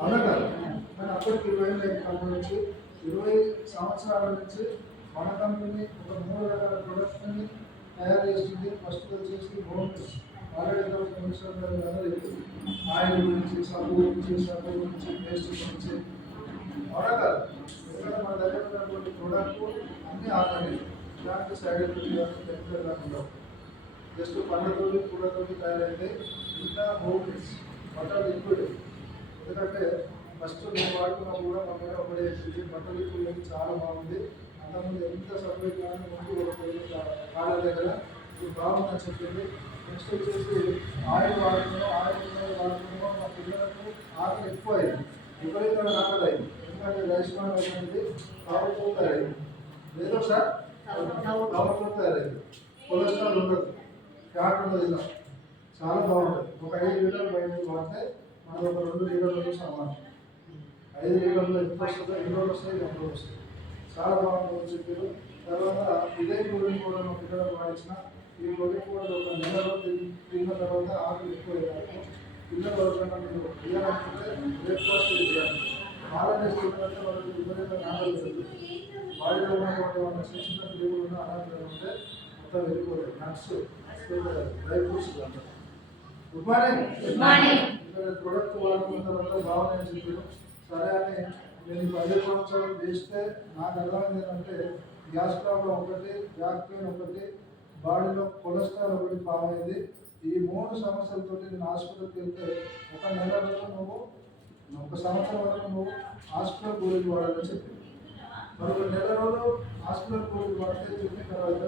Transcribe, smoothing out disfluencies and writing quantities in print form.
అవునా కదా? కానీ అప్పటికి 20 నుంచి 20 సంవత్సరాల నుంచి మన కంపెనీ ఒక 3 రకాల ప్రొడక్ట్ని తయారు చేస్తుంది. ఫస్ట్ వచ్చేసి బోనస్ ఆల్రెడీ ఆయిల్ గురించి, సబ్బు గురించి, పేస్ట్ గురించి. అవునా కదా? ఎందుకంటే మన దగ్గర ఉన్నటువంటి ప్రోడక్ట్ అన్ని ఆర్గానిక్, ఇలాంటి సైడ్ ఎఫెక్ట్ కానీ కెమికల్ కానీ ఉండవు. జస్ట్ పండ్లతోటి కూరతోటి తయారైతే ఇంకా బోనస్ బటర్ లిక్విడ్. ఎందుకంటే ఫస్ట్ నేను వాడుకున్నప్పుడు కూడా మా మీద ఒకటే చెప్పింది బటర్ లిక్విడ్ చాలా బాగుంది. అంతకుముందు ఎంత సపరేట్ కానీ ముందు కాళ్ళ దగ్గర ఇది బాగుందని చెప్పింది. నెక్స్ట్ వచ్చేసి ఆయిల్ వాడుతున్నాం మా పిల్లలకు ఆకలి ఎక్కువ అయింది, విపరీతంగా ఆకలి అయింది. ఎందుకంటే రైస్ బాన్ అయినది పవర్తో తయారైంది, లేదో సార్ పవర్తో తయారైంది. కొలెస్ట్రాల్ ఉండదు, ఫ్యాట్ ఉండదు, ఇలా చాలా బాగుంటుంది. ఒక 5 లీటర్లు బయట వాడితే మనకు ఒక 2 లీటర్లతో సమానం. 5 లీటర్లు ఎక్కువ వస్తుందో 2 రోజులు వస్తాయి, 2 రోజులు వస్తాయి. చాలా బాగుంటుంది చెప్పారు. తర్వాత ఇదే ప్రోటీన్ కూడా మా పిల్లలకు వాడించిన ఈ ప్రోటీన్ కూడా ఒక నెలలో తిన్న తర్వాత ఆకలి ఎక్కువ అయ్యారు. పిల్లల వరకన్నా మీరు ఇవ్వాలనుకుంటే బ్రేక్ఫాస్ట్ చేయాలి. ఆరోగ్య చేస్తున్నట్టే వాళ్ళకి విపరీతంగా ఆకలి పెరుగుతుంది. బాడీలో ఉన్నటువంటి వాళ్ళ చిన్న పిల్లలు ఉన్న అనాథలు ఉంటే మొత్తం వెళ్ళిపోతాయి. నట్స్, డ్రై ఫ్రూట్స్ అంటారు. Good morning. ప్రొడక్ట్ వాడుకున్న తర్వాత బాగున్నాయని చెప్పారు. సరే అని నేను 10 సంవత్సరాలు చేస్తే నాకు అర్థమైంది ఏంటంటే గ్యాస్ ప్రాబ్లం ఒకటి, బ్యాక్ పెయిన్ ఒకటి, బాడీలో కొలెస్ట్రాల్ ఒకటి ఫామ్ అయింది. ఈ 3 సమస్యలతో నేను హాస్పిటల్కి వెళ్తే ఒక నెల వరకు నువ్వు, ఒక సంవత్సరం వరకు నువ్వు హాస్పిటల్ గోళీలు వాడాలని చెప్పింది. మరి ఒక నెల రోజులు హాస్పిటల్ గోళీలు వాడితే చెప్పిన తర్వాత